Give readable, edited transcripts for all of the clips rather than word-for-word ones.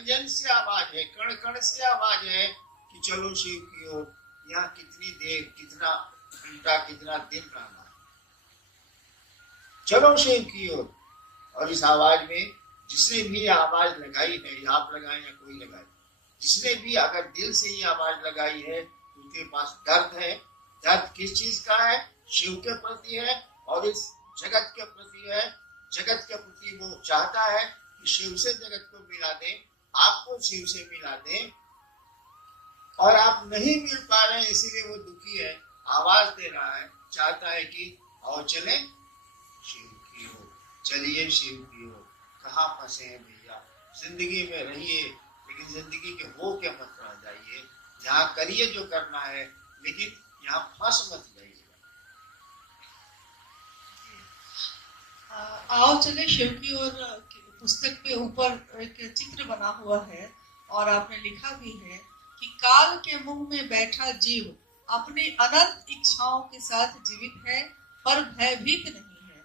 जन से आवाज है, कण कण से आवाज है कि चलो शिव की ओर। यहाँ कितनी देर, कितना घंटा, कितना दिन रहना, चलो शिव की ओर। और इस आवाज में जिसने भी आवाज लगाई है, या आप लगाए या कोई लगाए, जिसने भी अगर दिल से ये आवाज लगाई है, उनके पास दर्द है। दर्द किस चीज का है? शिव के प्रति है और इस जगत के प्रति है। जगत के प्रति वो चाहता है कि शिव से जगत को मिला दे, आपको शिव से मिला दे, और आप नहीं मिल पा रहे हैं, इसीलिए वो दुखी है, आवाज दे रहा है, चाहता है कि आओ चले शिव की ओर, चलिए शिव की ओर। कहाँ फंसे हैं भैया? जिंदगी में रहिए, लेकिन जिंदगी के हो के मत रह जाइए। यहाँ करिए जो करना है, लेकिन यहाँ फंस मत जाइए। आओ चले शिव की ओर पुस्तक पे ऊपर एक चित्र बना हुआ है और आपने लिखा भी है कि काल के मुंह में बैठा जीव अपनी अनंत इच्छाओं के साथ जीवित है, पर भयभीत नहीं है।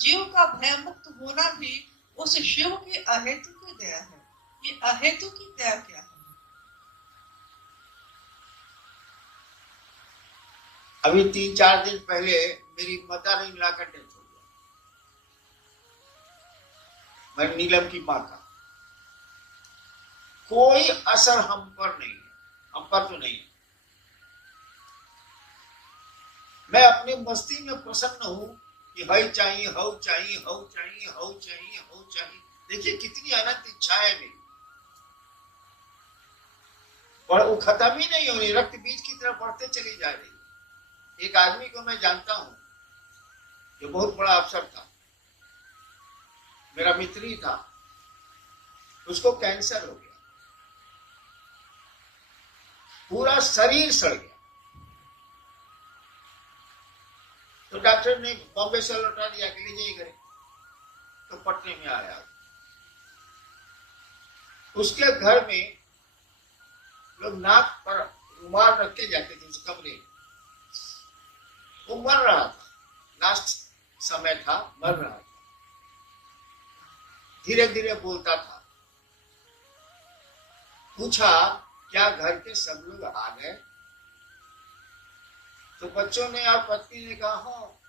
जीव का भय मुक्त होना भी उस शिव की अहेतु की दया है। ये अहेतु की दया क्या है? अभी 3-4 दिन पहले मेरी मदर इन लॉ का डेथ हो गया, मैं नीलम की माँ का। कोई असर हम पर नहीं है, हम पर तो नहीं। मैं अपनी मस्ती में प्रसन्न हूं कि हई चाहिए, हऊ चाहिए, हऊ चाहिए, हऊ चाहिए, हऊ चाहिए। देखिए कितनी अनंत इच्छा है मेरी, पर वो खत्म ही नहीं हो रही, रक्त बीज की तरफ बढ़ते चली जा रही। एक आदमी को मैं जानता हूं जो बहुत बड़ा अफसर था, मेरा मित्र ही था, उसको कैंसर हो गया, पूरा शरीर सड़ गया। तो डॉक्टर ने बॉम्बे से लौटा दिया कि ले जाइए घरे। तो पटने में आया, उसके घर में लोग नाक पर रुमाल रख के जाते थे उस कमरे में। वो मर रहा था, लास्ट समय था, मर रहा था, धीरे धीरे बोलता था। पूछा क्या घर के सब लोग आ गए? तो बच्चों ने और पत्नी ने कहा हो,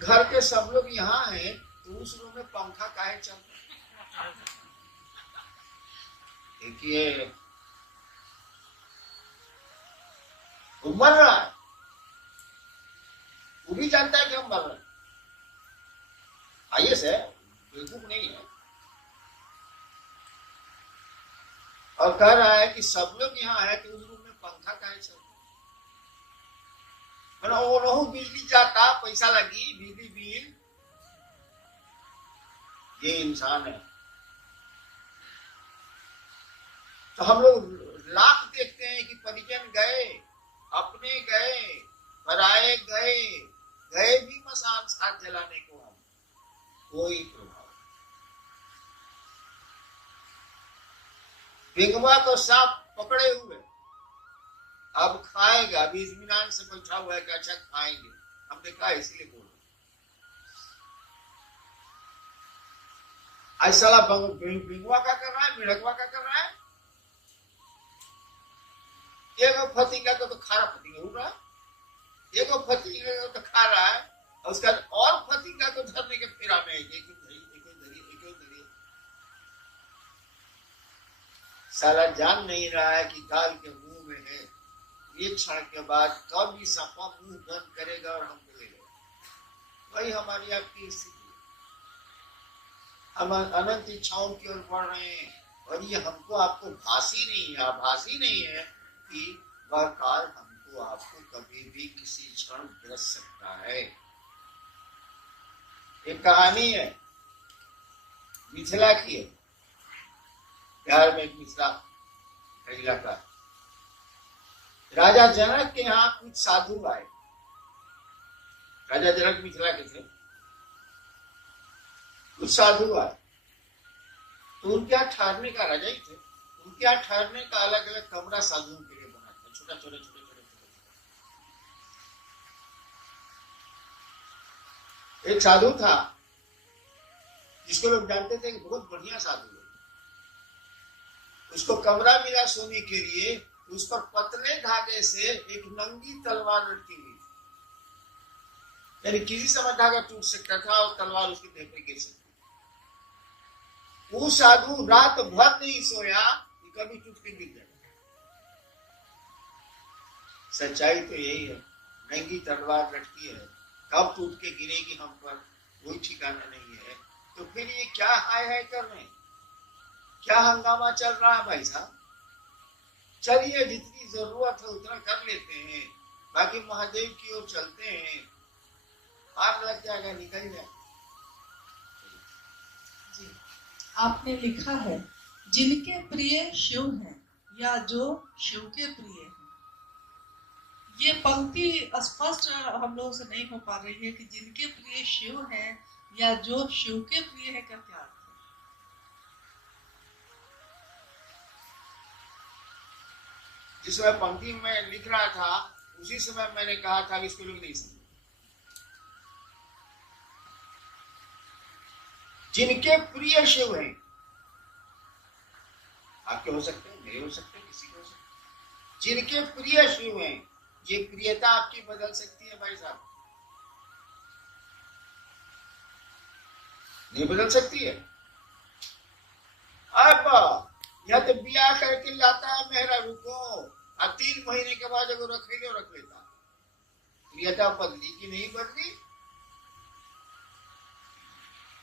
घर के सब लोग यहाँ हैं, तो उस रूम में पंखा काहे चल रहा है? देखिए वो मर रहा है, वो भी जानता है कि हम मर रहे हैं, आइए से बेवकूफ नहीं है, और कह रहा है कि सब लोग यहाँ है तो उस रूम में पंखा काहे चल रहा है? वो रहू बिजली जाता, पैसा लगी, बिजली बिल। ये इंसान है। तो हम लोग लाख देखते हैं कि परिजन गए, अपने गए, पराए गए, गए भी मसान साथ जलाने को, हम कोई प्रभाव। बिंगवा को सांप पकड़े हुए, अब खाएगा, अभी इत्मीनान से बैठा हुआ है कि अच्छा खाएंगे, हमने कहा इसलिए बोलो। ऐसा बिंगवा का कर रहा है, मिड़कवा का कर रहा है। एगो फतिंगा को तो खारा फतिंगा उड़ रहा है, एगो फतिंगा को तो खा रहा है, और उसका और फतिंगा को धरने के फेरा में एक साला जान नहीं रहा है कि काल के मुंह में है। एक क्षण के बाद कब भी सांपा मुंह बंद करेगा और हम मिलेगा। वही हमारी आपकी स्थिति। हम अनंत इच्छाओं की ओर बढ़ रहे हैं, और ये हमको आपको भासी नहीं है, आभासी नहीं है कि वह काल हमको आपको कभी भी किसी क्षण ग्रस सकता है। एक कहानी है, मिथिला की है, बिहार में एक मिथिला इलाका। राजा जनक के यहाँ कुछ साधु आए। राजा जनक मिथिला के थे, कुछ साधु आए, तो उनके यहाँ ठहरने का, राजा ही थे, उनके यहाँ ठहरने का अलग अलग कमरा साधुओं के लिए बना था, छोटा छोटे छोटे छोटे छोटे। एक साधु था जिसको लोग जानते थे कि बहुत बढ़िया साधु है, उसको कमरा मिला सोने के लिए, उस पर पतले धागे से एक नंगी तलवार लटकी हुई, यानी किसी समय धागा टूट सकता था और तलवार उसके देह पर गिर सकती। वो साधु रात भर नहीं सोया कि कभी टूट के गिर जाए। सच्चाई तो यही है, नंगी तलवार लटकी है, कब टूट के गिरेगी हम पर कोई ठिकाना नहीं है। तो फिर ये क्या हाय हाय कर रहे हैं, क्या हंगामा चल रहा है भाई साहब? चलिए जितनी जरूरत है उतना कर लेते हैं, बाकी महादेव की ओर चलते हैं, पार लग जाएगा, निकल जाएगा। जी, आपने लिखा है जिनके प्रिय शिव हैं या जो शिव के प्रिय हैं। ये पंक्ति स्पष्ट हम लोगों से नहीं हो पा रही है कि जिनके प्रिय शिव हैं या जो शिव के प्रिय है, क्या क्या अर्थ है? जिस समय पंक्ति में लिख रहा था उसी समय मैंने कहा था कि इसको लोग नहीं समझे। जिनके प्रिय शिव हैं, आपके हो सकते हैं, मेरे हो सकते हैं, किसी के हो सकते हैं। जिनके प्रिय शिव हैं, ये प्रियता आपकी बदल सकती है भाई साहब, नहीं बदल सकती है। अब यह तो ब्याह करके लाता है मेहरा रुको, और 3 महीने के बाद अगर रख लेता, प्रियता बदली की नहीं बदली,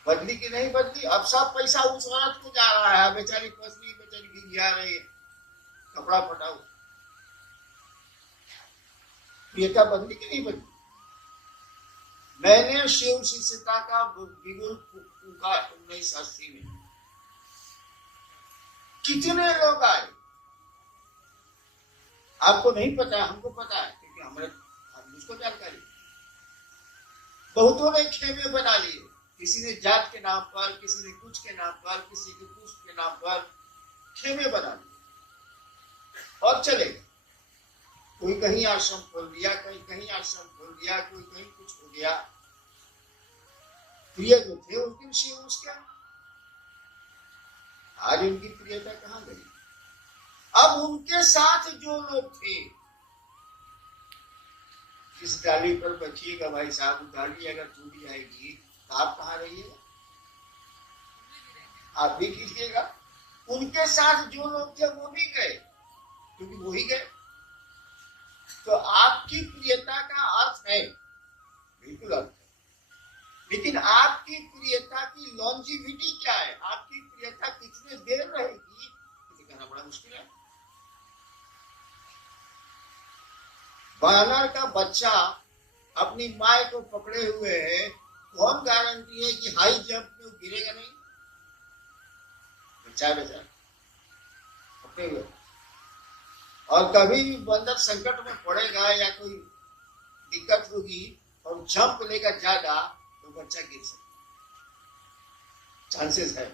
बदली की नहीं बदली। अब सब पैसा उस औरत को जा रहा है, बेचारी पत्नी बेचारी गिरिया रही है, कपड़ा फटा। प्रियता बदली की नहीं बदली। मैंने शिव शिष्यता का बिगुल फूका 1980 में, कितने लोग आए आपको नहीं पता, हमको पता है क्योंकि हमारे मुझको जानकारी। बहुतों ने खेमे बना लिए, किसी ने जात के नाम पर, किसी ने कुछ के नाम पर, किसी के कुछ के नाम पर खेमे बना लिए और चले। कोई कहीं आश्रम खोल दिया, कोई कहीं आश्रम खोल दिया, कोई कहीं कुछ हो गया। प्रिय जो थे उस दिन शिव उसके, आज उनकी प्रियता कहां गई? अब उनके साथ जो लोग थे, जिस डाली पर बचिएगा भाई साहब, डाली अगर टूट जाएगी तो आप कहाँ रहिएगा? आप भी कीजिएगा। उनके साथ जो लोग थे वो भी गए, क्योंकि वो ही गए। तो आपकी प्रियता का अर्थ है, बिल्कुल अर्थ है, लेकिन आपकी प्रियता की लॉन्जिविटी क्या है? आपकी प्रियता कितने देर रहेगी, ये कहना बड़ा मुश्किल है। बानर का बच्चा अपनी माँ को पकड़े हुए है, कौन गारंटी है कि हाई जंप में गिरेगा नहीं? बच्चा बेचारा पकड़े हुए, और कभी भी बंदर संकट में पड़ेगा या कोई दिक्कत होगी और जंप लेकर जाएगा तो बच्चा गिर सकता, चांसेस है।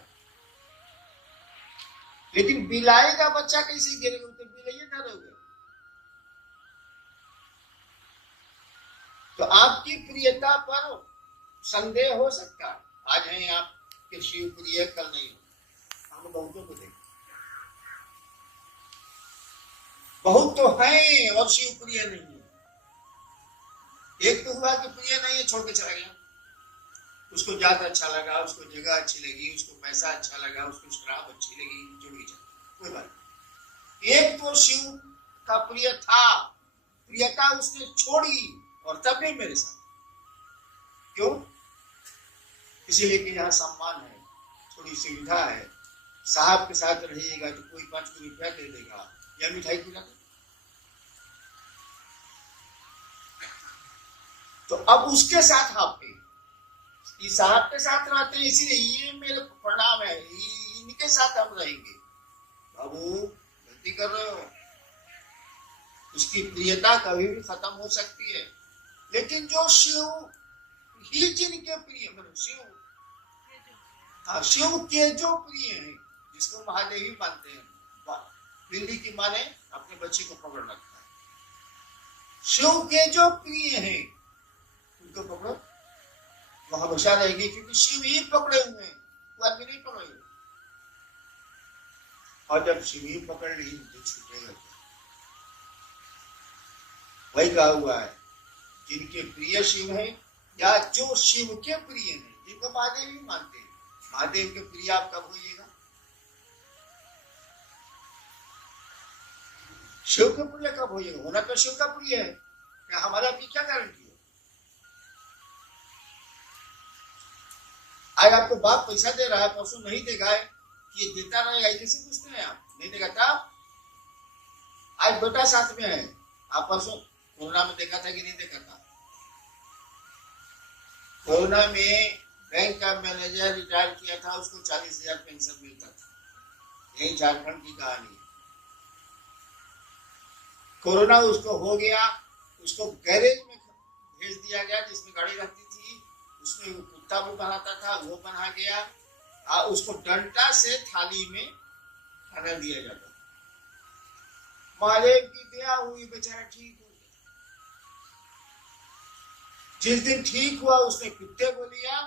लेकिन बिलाई का बच्चा कैसे गिरेगा? तो बिलाइए ना रहोगे। तो आपकी प्रियता पर संदेह हो सकता है। आज हैं आपके शिव प्रिय, कल नहीं हो। हम बहुतों को देखें, बहुत तो हैं और शिव प्रिय नहीं है। एक तो हुआ कि प्रिय नहीं है, छोड़ के चला गया, उसको जात अच्छा लगा, उसको जगह अच्छी लगी, उसको पैसा अच्छा लगा, उसको शराब अच्छी लगी, जुड़ गई, कोई बात नहीं। एक तो शिव का प्रिय था, प्रियता उसने छोड़ी और तब भी मेरे साथ। क्यों? इसीलिए कि यहाँ सम्मान है, थोड़ी सुविधा है, साहब के साथ रहिएगा तो कोई 5 रुपया दे देगा या मिठाई खिला दे। तो अब उसके साथ आप इस साहब के साथ रहते हैं, इसीलिए ये मेरे प्रणाम है, इनके साथ हम रहेंगे। बाबू गलती कर रहे हो, उसकी प्रियता कभी भी खत्म हो सकती है। लेकिन जो शिव ही जिनके प्रिय, मतलब शिव के जो प्रिय हैं, जिसको महादेवी मानते हैं, बिल्ली की माँ ने अपने बच्चे को पकड़ रखा है, शिव के जो प्रिय हैं उनको पकड़ो, वो हमेशा रहेंगे, क्योंकि शिव ही पकड़े हुए हैं। बाद में नहीं पकड़ेगा। और जब शिव ही पकड़ ली तो छूटेगा क्या? वही कहा हुआ है, जिनके प्रिय शिव है या जो शिव के प्रिय है, जिनको महादेव ही मानते हैं, महादेव के प्रिय आप कब होइएगा? शिव के प्रिय कब होइएगा? होना तो शिव का प्रिय है, क्या हमारा भी क्या गारंटी है? आज आपको बाप पैसा दे रहा है, परसों नहीं देगा है कि ये देता रहेगा, कैसे पूछते हैं आप? नहीं देगा तब? आज बेटा साथ में है, आप परसों कोरोना में देखा था कि नहीं देखा था? कोरोना में बैंक का मैनेजर रिटायर किया था, उसको 40,000 पेंशन मिलता था। यही झारखंड की कहानी है। कोरोना उसको हो गया, उसको गैरेज में भेज दिया गया जिसमें गाड़ी रहती थी, उसमें वो कुत्ता भी बनाता था, वो बना गया। उसको डंडा से थाली में खाना दिया जाता। महादेव की दया हुई, बेचारा ठीक हो गया। जिस दिन ठीक हुआ उसने कुत्ते को लिया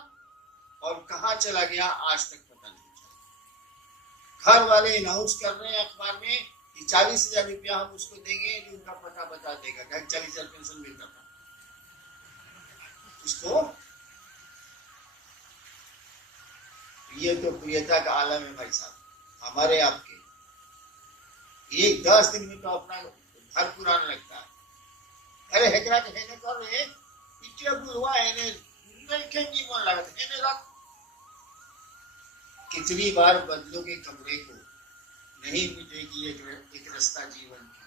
और कहाँ चला गया आज तक पता नहीं चला। घर वाले अनाउंस कर रहे हैं अखबार में कि 40,000 रुपया हम उसको देंगे जो उनका पता बता देगा। 40,000 पेंशन मिलता था उसको। ये तो प्रियता का आलम है भाई साहब, हमारे आपके। एक 10 दिन में तो अपना घर पुराना लगता है। अरे हेकरा के हेने कर रहे इतने बुढ़वा हेने नहीं खेंगी मन लगा हेने रख। कितनी बार बदलोगे कमरे को, नहीं मिटेगी एक रास्ता जीवन की।